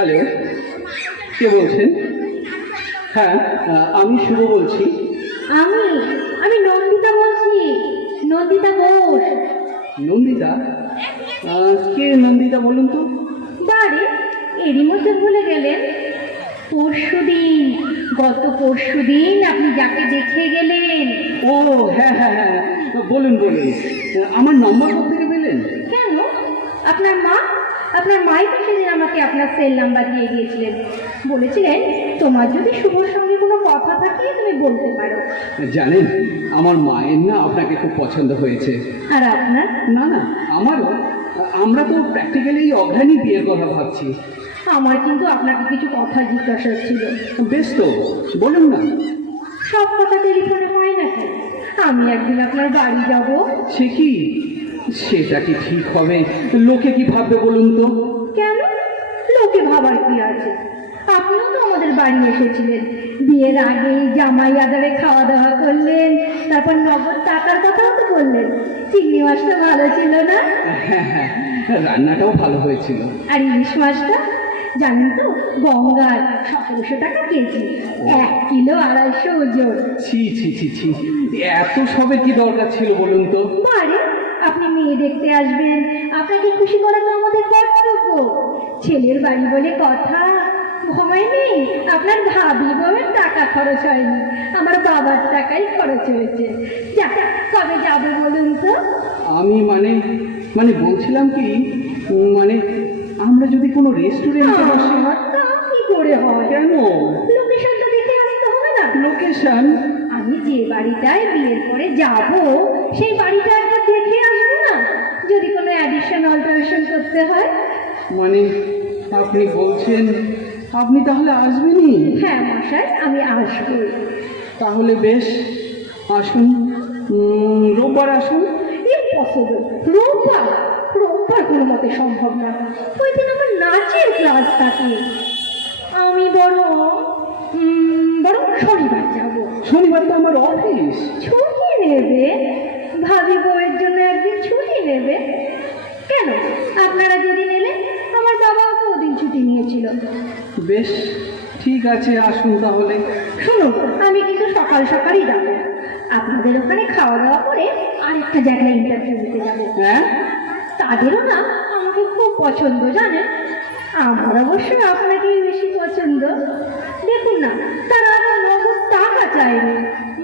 Hello কে বলছেন? হ্যাঁ আমি শুভ বলছি। আমি আমি নন্দিতা বলছি নন্দিতা ঘোষ। নন্দিতা? কে নন্দিতা বলুন তো? বারে এরই মধ্যে ভুলে গেলেন। পরশুদিন গত পরশুদিন আপনি যাকে দেখে গেলেন। ও হ্যাঁ হ্যাঁ হ্যাঁ বলুন বলুন। আমার নম্বর থেকে পেলেন? কেন? আপনার মা? আপনার মাই তো সেদিন আমাকে আপনার সেল নাম্বার দিয়ে দিয়েছিলেন বলেছিলেন তোমার যদি শুভর সঙ্গে কোনো কথা থাকে তুমি বলতে পারো। জানেন আমার মায়ের না আপনাকে খুব পছন্দ হয়েছে। আর আপনার? না না আমারও। আমরা তো প্র্যাকটিক্যালি অঘ্রাণী বিয়ের কথা ভাবছি। আমার কিন্তু আপনাকে কিছু কথা জিজ্ঞাসা ছিল। বেশ তো বলুন না। সব কথা টেলিফোনে হয় নাকি আমি একদিন আপনার বাড়ি যাব। সে কি? সেটা কি ঠিক হবে? লোকে কি ভাববে বলুন তো? কেন? লোকে ভাবার কি আছে? আপনিও তো আমাদের বাড়ি এসেছিলেন। বিয়ের আগে জামাই আদারে খাওয়া দাওয়া করলেন তারপর নগদ টাকার কথাও তো বললেন। চিংড়ি মাছটা ভালো ছিল না? হ্যাঁ হ্যাঁ রান্নাটাও ভালো হয়েছিল। আর ইলিশ মাছটা? জানেন তো গঙ্গার সতেরোশো টাকা কেজি এক কিলো আড়াইশো ওজন। ছি ছি ছি ছি এত সবের কি দরকার ছিল বলুন তো? বারে আপনি মেয়ে দেখতে আসবেন। আপনাকে খুশি করা তো আমাদের কর্তব্য। ছেলের বাড়ি বলে কথা। ভয় নেই। আপনার ভাবি বউয়ের টাকা খরচ হয়নি। আমার বাবার টাকাই খরচ হয়েছে। যাক কবে যাবে বলুন তো? আমি মানে মানে বলছিলাম কি মানে আমরা যদি কোনো রেস্টুরেন্টে বসি আমার তা কি করে হয়? কেন? লোকেশনটা দেখে আসতে হবে না? লোকেশন আমি যে বাড়িটায় বিয়ের পরে যাব সেই বাড়িটা যদি কোনো অ্যাডিশন অল্টারেশন করতে হয়? মানে আপনি বলছেন আপনি তাহলে আসবেনই? হ্যাঁ মশাই আমি আসব। তাহলে বেশ আসুন। রোববার আসুন। ইম্পসিবল রোববার? রোববার কোনো মতে সম্ভব না। ওই দিন আমার নাচের ক্লাস থাকে। আমি বরং বরং শনিবার যাব। শনিবার তো আমার অফিস ছুটি নেবে? ভাবি একদিন নেবে কেন? আপনারা যেদিন এলেন আমার বাবাও তো ওদিন ছুটি নিয়েছিল। বেশ ঠিক আছে আসুন তাহলে। শুনুন আমি কিন্তু সকাল সকালই যাব। আপনাদের ওখানে খাওয়া দাওয়া করে আরেকটা জায়গায় ইন্টারভিউ দিতে যাব। হ্যাঁ? তাদেরও না আমাকে খুব পছন্দ জানেন? আমার অবশ্য আপনাকেই বেশি পছন্দ। দেখুন না তারা আমার নগদ টাকা চায়নি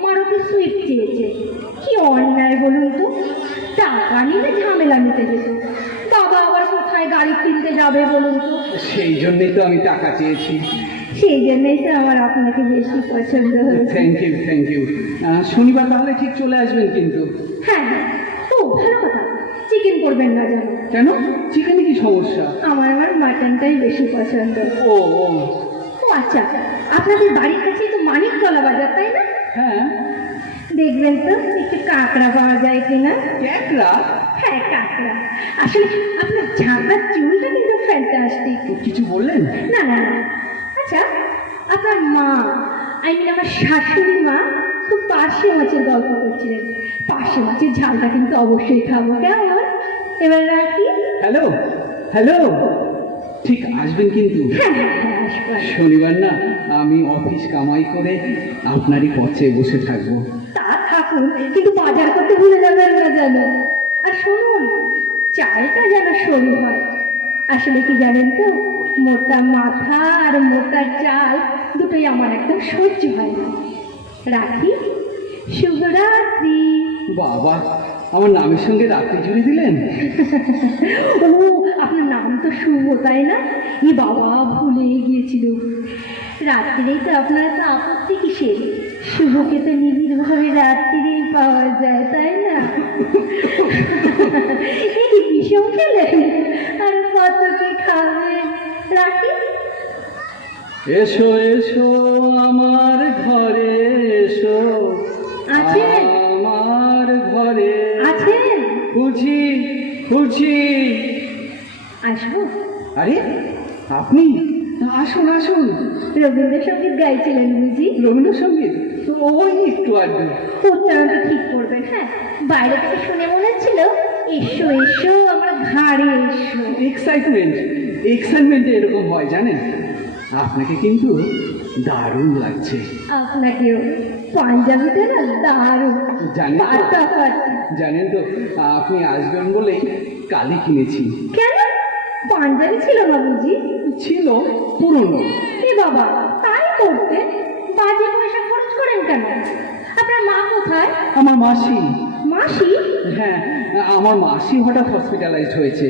মারুতি সুইফট চেয়েছে। কি অন্যায় বলুন তো? টাকা নিলে ঝামেলা মিটে যেত। বাবা আবার কোথায় গাড়ি কিনতে যাবে বলুন তো? সেই জন্যই তো আমি টাকা চেয়েছি। সেই জন্যই তো আমার আপনাকে বেশি পছন্দ হয়েছে। থ্যাংক ইউ থ্যাংক ইউ শনিবার তাহলে ঠিক চলে আসবেন কিন্তু। হ্যাঁ হ্যাঁ। ও ভালো কথা। চিকেন করবেন না যেন। কেন? চিকেনে কি সমস্যা? আমার আমার মাটনটাই বেশি পছন্দ। ও ও। ও আচ্ছা। আপনাদের বাড়ির কাছেই তো মানিকতলা বাজার তাই না? হ্যাঁ। দেখবেন তো একটু কাঁকড়া পাওয়া যায় কিনা? ক্যাকড়া হ্যাঁ কাঁকড়া। আসলে আপনার ঝাঁকার চুলটা কিন্তু ফ্যান্টাস্টিক কিছু বললেন? না না না। আচ্ছা আপনার মা আই মিন আমার শাশুড়ি মা খুব পার্শে মাছের গল্প করছিলেন। পার্শে মাছের ঝালটা কিন্তু অবশ্যই খাব কেমন? এবার রাখি। Hello hello. ঠিক আসবেন কিন্তু। হ্যাঁ হ্যাঁ হ্যাঁ। শনিবার না আমি অফিস কামাই করে আপনারই পথে বসে থাকব। কিন্তু বাজার করতে ভুলে যাবেন না যেন আর শুনুন চালটা যেন সরু হয়। আসলে কি জানেন তো মোটা মাথা আর মোটা চাল দুটোই আমার একদম সহ্য হয় না। রাখি শুভরাত্রি। বাবা আমার নামের সঙ্গে রাত্রি জুড়ে দিলেন? ও আপনার নাম তো শুভ তাই না? এ বাবা ভুলে গিয়েছিল। রাত্রিরেই তো আপনার তো আপত্তি কিসের? শুভকে তো নিবিড়ভাবে রাত্রিরেই পাওয়া যায় তাই না? এই বিষম খেলেন আর কত কি খাবে? রাখি? এসো এসো আমার ঘরে এসো। আছে? আমার ঘরে আছে? খুঁজি খুঁজি। আসব। আরে আপনি? আসুন আসুন। রবীন্দ্রসঙ্গীত গাইছিলেন বুঝি? রবীন্দ্রসঙ্গীত? ওই একটু আধটু উচ্চারণটা ঠিক করবেন হ্যাঁ? বাইরে থেকে শুনে মনে হচ্ছিল এসো এসো আমরা ঘাড়ে এসো। এক্সাইটমেন্ট এক্সাইটমেন্টে এরকম হয় জানেন? আপনাকে কিন্তু দারুণ লাগছে। আপনাকেও। পাঞ্জাবিটা না দারুণ। জানি তো। ফাটাফাটি জানেন তো আপনি আসবেন বলেই কালি কিনেছি। কেন? পাঞ্জাবি ছিল না বুঝি? ছিল। পুরনো। এ বাবা তাই করতে? বাজে পয়সা খরচ করেন কেন? আপনার মা কোথায়? আমার মাসি। মাসি? হ্যাঁ আমার মাসি হঠাৎ হসপিটালাইজড হয়েছে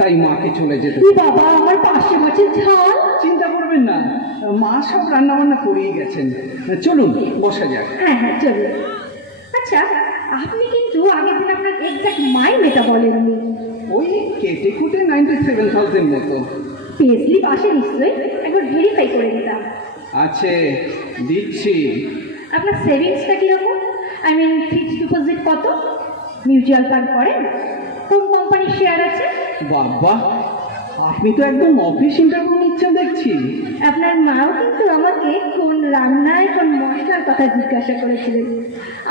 তাই মাকে চলে যেতে বাবা আমার পাশে বছর ঝাল? চিন্তা করবেন না মা সব রান্না বান্না করেই গেছেন। চলুন বসা যাক। হ্যাঁ হ্যাঁ চলো আচ্ছা আপনি কিন্তু আগের দিন আপনার এক্সাক্ট মাইনেটা বলেননি ওই কেটে কুটে নাইনটি সেভেন থাউজেন্ড মতো। পে স্লিপ আসে নিশ্চয়ই। একবার ভেরিফাই করে দিতাম আছে দিচ্ছি। আপনার সেভিংসটা কীরকম? আই মিন ফিক্সড ডিপোজিট কত? মিউচুয়াল ফান্ড করেন? কোন কোম্পানির শেয়ার আছে? বাবা আপনি তো একদম অফিস ইন্টারভিউ নিচ্ছেন দেখছি। আপনার মাও কিন্তু আমাকে কোন রান্নায় কোন মশলার কথা জিজ্ঞাসা করেছিলেন।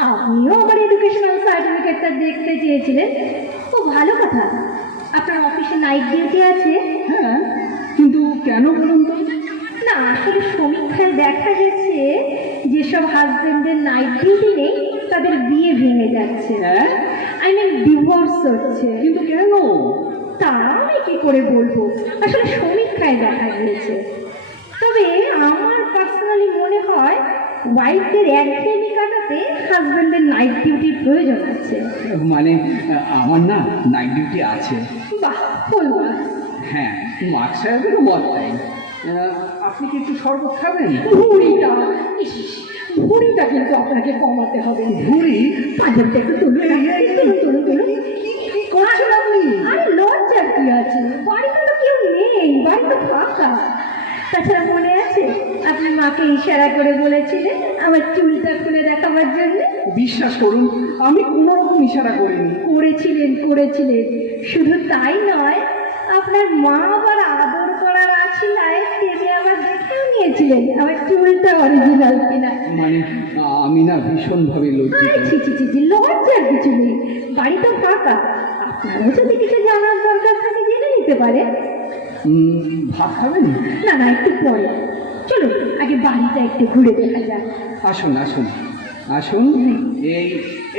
আপনিও আমার এডুকেশনাল সার্টিফিকেটটা দেখতে চেয়েছিলেন। ও ভালো কথা। আপনার অফিসে নাইট ডিউটি আছে? হ্যাঁ। কেন বলুন তো? না আসলে সমীক্ষায় দেখা গেছে যেসব হাজবেন্ডের নাইট ডিউটি নেই তাদের বিয়ে ভেঙে যাচ্ছে। হ্যাঁ? আই মিন ডিভোর্স হচ্ছে। কিন্তু কেন? তা আমি কি করে বলব? আসলে সমীক্ষায় দেখা গিয়েছে তবে আমার পার্সোনালি মনে হয় ওয়াইফদের একঘেয়েমি কাটাতে হাজব্যান্ডের নাইট ডিউটির প্রয়োজন আছে। মানে আমার না নাইট ডিউটি আছে। বাহ বলব না। হ্যাঁ মার্ক সাহেবেরও মত তাই আপনি কি একটু শরবত খাবেন? ভুঁড়িটা ভুঁড়িটা কিন্তু আপনাকে কমাতে হবে। ভুড়ি? পাঁজাবটা একটু তুলুন তুলুন তুলুন। কি করছেন আপনি? আরে লজ্জার কি আছে? বাড়িতে তো কেউ নেই বাড়ি তো ফাঁকা। তাছাড়া মনে আছে আপনি মাকে ইশারা করে বলেছিলেন আমার চুলটা খুলে দেখাবার জন্য? বিশ্বাস করুন আমি কোনো রকম ইশারা করিনি। করেছিলেন করেছিলেন। শুধু তাই নয় আপনার মা আবার আদর করার আছিলায় তিনি আবার দেখেও নিয়েছিলেন। আমার চুলটা অরিজিনাল কিনা? মানে আমি না ভীষণভাবে লজ্জিত। ছি ছি ছি ছি লজ্জার কিছু নেই। বাড়ি তো ফাঁকা। আপনারও যদি কিছু জানার দরকার থাকে জেনে নিতে পারে ভাত খাবেন? না না একটু পরে। চলুন আগে বাড়িটা একটু ঘুরে দেখা যাক। আসুন আসুন। আসুন এই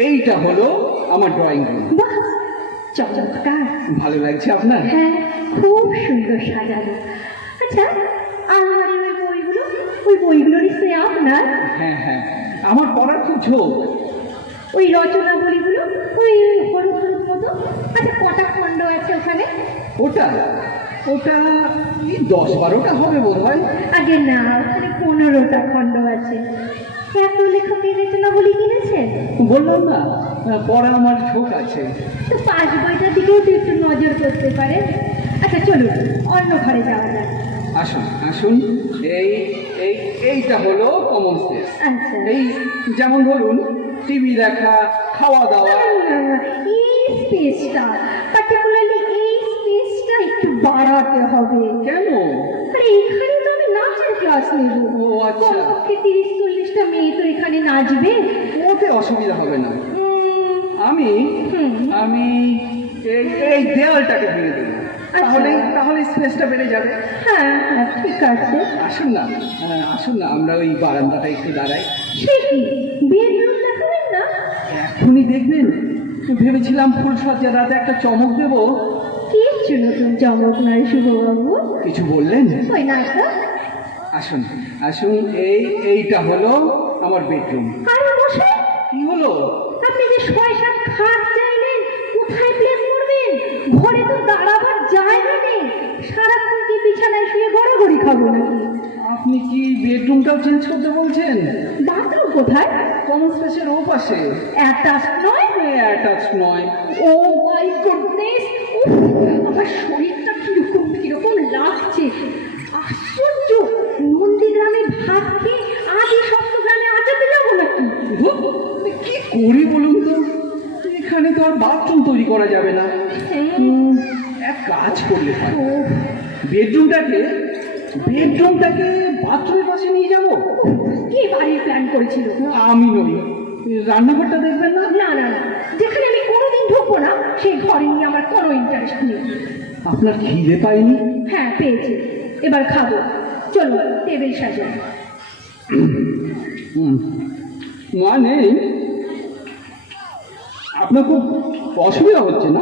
এইটা হলো আমার ড্রয়িং রুম। বাহ! চমৎকার ভালো লাগছে আপনার? হ্যাঁ খুব সুন্দর সাজানো। আচ্ছা আলমারির ওই বইগুলো? ওই বইগুলো নিশ্চয়ই আপনার? হ্যাঁ হ্যাঁ আমার পড়ার খুব ঝোঁক। ওই রচনা বইগুলো ওই হলুদ হলুদ মতো? আচ্ছা কটা খণ্ড আছে ওখানে? ওটা? ওটা দশ বারোটা হবে বোধ হয় আগে না ওখানে পনেরোটা খণ্ড আছে। লেখকের কিনেছেন বললাম না পড়া আমার ঝোঁক আছে। বইটার দিকেও তো একটু নজর করতে পারে। আচ্ছা চলুন অন্য ঘরে যাওয়া যাক। আসুন আসুন এই এই এইটা হলো কমন স্পেস আচ্ছা। এই যেমন ধরুন টিভি দেখা খাওয়া দাওয়া। এই স্পেসটা পার্টিকুলারলি এই স্পেসটা একটু বাড়াতে হবে। কেন? আরে এখানে ক্লাস নেব ও, আচ্ছা। কমপক্ষে তিরিশ চল্লিশটা মেয়ে তো এখানে নাচবে? ওতে অসুবিধা হবে না। আমি আমি এই এই দেওয়ালটাকে ভেঙে দেবো। তাহলে তাহলে স্পেসটা বেড়ে যাবে। হ্যাঁ হ্যাঁ ঠিক আছে। আসুন না হ্যাঁ, আসুন না আমরা ওই বারান্দাটা একটু দাঁড়াই। সে কি? বেডরুম দেখাবেন না? এখনই দেখবেন। ভেবেছিলাম ফুলসজ্জার রাতে একটা চমক দেবো। কিচ্ছু নতুন চমক নয় শুভবাবু? কিছু বললেন? ওই নাচটা আসুন আসুন এই এইটা হলো আমার বেডরুম আরে মশাই কি হলো? আপনি যে ছয় সাত খাট চাইলেন কোথায় প্লেস করবেন? ঘরে তো দাঁড়াবার জায়গা নেই। সারাক্ষণ কি বিছানায় শুয়ে গড়াগড়ি খাব নাকি? আপনি কি বেডরুমটাও চেঞ্জ করতে বলছেন? বাথরুম কোথায়? কমন স্পেসের ও পাশে অ্যাটাচ নয়? অ্যাটাচ নয়। ও মাই গুডনেস আমার শরীরটা কীরকম কীরকম লাগছে আশ্চর্য নন্দীগ্রামে ভাত খেয়ে আদি সপ্তগ্রামে আচাতে যাব নাকি ধুর, কি করি বলুন তো এখানে তো আর বাথরুম তৈরি করা যাবে না। এক কাজ করলে হয়। বেডরুমটাকে বেডরুমটাকে বাথরুমের পাশে নিয়ে যাব? কি বাড়ির প্ল্যান করেছিল আমি নই। রান্নাঘরটা দেখবেন না? না না যেখানে আমি কোনোদিন ঢুকবো না সেই ঘরে নিয়ে আমার কোনো ইন্টারেস্ট নেই। আপনার খিদে পায়নি? হ্যাঁ পেয়েছি। এবার খাব। চলো টেবিল সাজান হুম, মা নেই আপনার খুব অসুবিধা হচ্ছে না?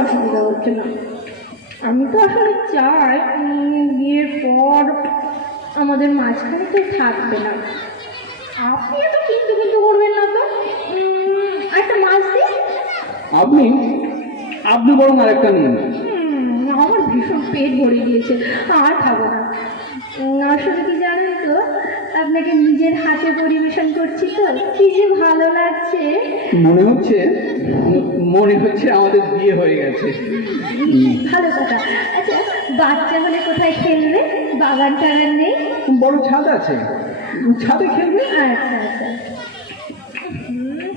অসুবিধা হচ্ছে না। আমি তো আসলে চাই বিয়ের পর আমাদের মাঝখানে কেউ থাকবে না। আপনি এত কিন্তু কিন্তু করবেন না তো। একটা মাছ দিন। আপনি আপনি বরং আরেকটা নিন। হুম, আমার ভীষণ পেট ভরে গিয়েছে আর খাব না। আসলে কি জানেন? তো আপনাকে নিজের হাতে পরিবেশন করছি তো। কি যে ভালো লাগছে। মনে হচ্ছে মনে হচ্ছে আমাদের বিয়ে হয়ে গেছে। ভালো কথা। আচ্ছা বাচ্চা হলে কোথায় খেলবে? বাগান টাগান নেই? বড় ছাদ আছে। ছাদে খেলবে? আচ্ছা আচ্ছা। হুম,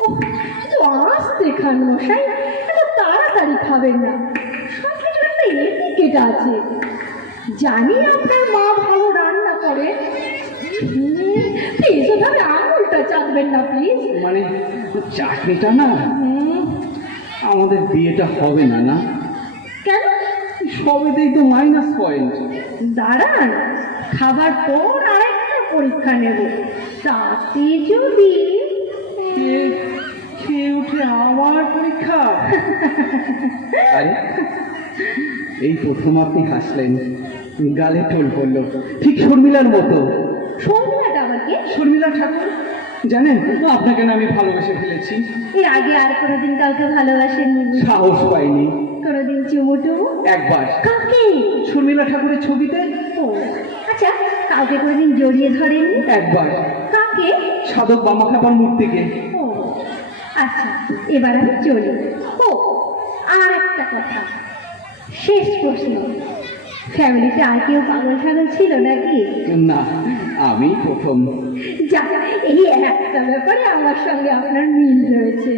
ওহ, একটু আস্তে খান মশাই। এত তাড়াতাড়ি খাবেন না। সব কিছু একটা এটিকেট আছে জানি আপনার মা ভালো রান্না করে প্লিজ ওভাবে চাটবেন না প্লিজ মানে চাকরিটা না আমাদের বিয়েটা হবে না না? কেন? সবেতেই তো মাইনাস পয়েন্ট দাঁড়ান খাবার পর আরেকটা পরীক্ষা নেব। তাতে যদি খেয়ে উঠে আমার পরীক্ষা? আরে এই প্রথম আপনি হাসলেন গালে টোল পড়ল। ঠিক শর্মিলার মতো। শর্মিলাটা আবার কে? শর্মিলা ঠাকুর। জানেন আপনাকে না আমি ভালোবেসে ফেলেছি। এর আগে আর কোনোদিন কাউকে ভালোবাসেননি? সাহস পাইনি। কোনোদিন চুমু টুমু? একবার। কাকে? শর্মিলা ঠাকুরের ছবিতে? ও আচ্ছা কাউকে কোনোদিন জড়িয়ে ধরেন একবার। কাকে? সাধক বামা খাবার মূর্তিকে। ও আচ্ছা এবার আমি চলি। ও আর একটা কথা। শেষ প্রশ্ন। ফ্যামিলিতে আর কেউ পাগল ছাগল ছিল নাকি? না। আমি প্রথম। যা এই একটা ব্যাপারে আমার সঙ্গে আপনার মিল রয়েছে।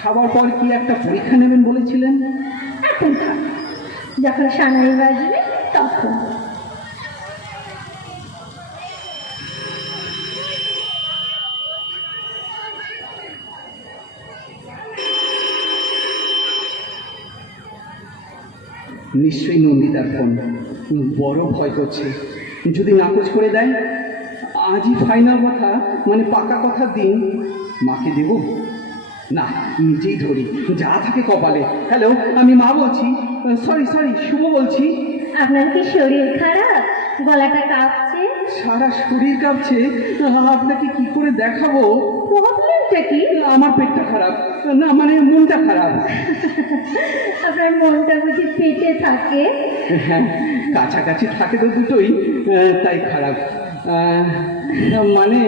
খাবার পর কি একটা পরীক্ষা নেবেন বলেছিলেন? এখন যখন সানাই বাজবে তখন। নিশ্চয়ই নন্দিতার ফোন। বড় ভয় করছে। যদি নাকচ করে দেয় আজই ফাইনাল কথা মানে পাকা কথা দিন মাকে দেব? না নিজেই ধরি যা থাকে কপালে। হ্যালো আমি মা বলছি সরি সরি শুভ বলছি। আপনার কি শরীর খারাপ? গলাটা কাঁপছে? সারা শরীর কাঁপছে আপনাকে কি করে দেখাবো? প্রবলেমটা কি আমার পেটটা খারাপ। না মানে মনটা খারাপ। আপনার মনটা বুঝি পেটে থাকে? হ্যাঁ কাছাকাছি থাকে তো দুটোই তাই খারাপ। মানে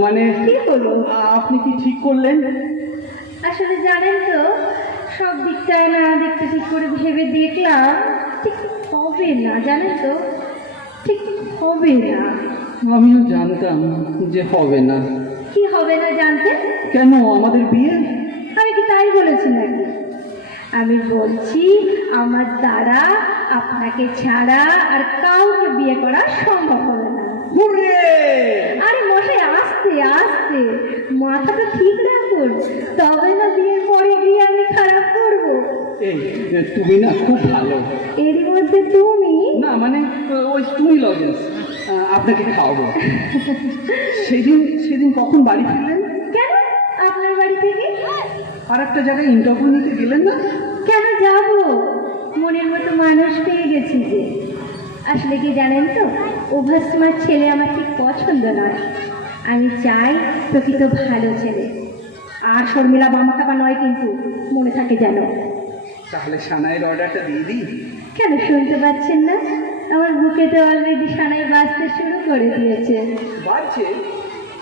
মানে কি হলো আপনি কি ঠিক করলেন? আসলে জানেন তো সব দিকটায় না দেখতে ঠিক করে ভেবে দেখলাম ঠিক হবে না জানেন তো? ঠিক হবে না। আমিও জানতাম যে হবে না। হবে না জানতে? কেন? আমাদের বিয়ে? আমি কি তাই বলেছি নাকি? আমি বলছি আমার দ্বারা আপনাকে ছাড়া আর কাউকে বিয়ে করা সম্ভব হবে না! আরে মশাই আসতে আসতে। মাথাটা ঠিক রাখুন। তবে না বিয়ের পরে গিয়ে আমি খারাপ করব। এই তুমি না খুব ভালো। এরই মধ্যে তুমি? না মানে ওই তুমি লজেন্স। আপনাকে খাওয়াবো? সেদিন সেদিন কখন বাড়ি ফিরলেন? কেন? আপনার বাড়ি থেকে? আর একটা জায়গায় ইন্টারভিউ নিতে গেলেন না? কেন যাব? মনের মতো মানুষ পেয়ে গেছি যে। আসলে কি জানেন তো? ওভাসমার ছেলে আমার ঠিক পছন্দ নয়। আমি চাই প্রকৃত ভালো ছেলে। আর শর্মিলা বামাকাবা নয় কিন্তু মনে থাকে যেন। তাহলে সানাইয়ের অর্ডারটা দিয়ে দিই। কেন শুনতে পাচ্ছেন না? আমার বুকে তো অলরেডি সানাই বাজতে শুরু করে দিয়েছে। বাজছে?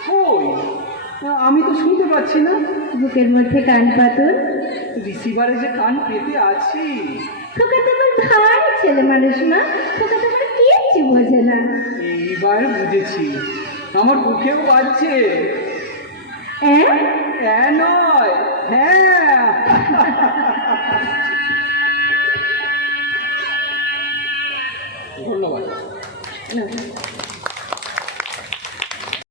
কই? আমি তো শুনতে পাচ্ছি না। বুকের মধ্যে কান পাতুন রিসিভারে যে কান পেতে আছি। খোকা তো আমার ভাই ছেলে মানুষ না। খোকা তো আমার কিচ্ছু বোঝে না। এইবার বুঝেছি। আমার বুকেও বাজছে। হ্যাঁ হ্যাঁ নয়। হ্যাঁ। ধন্যবাদ না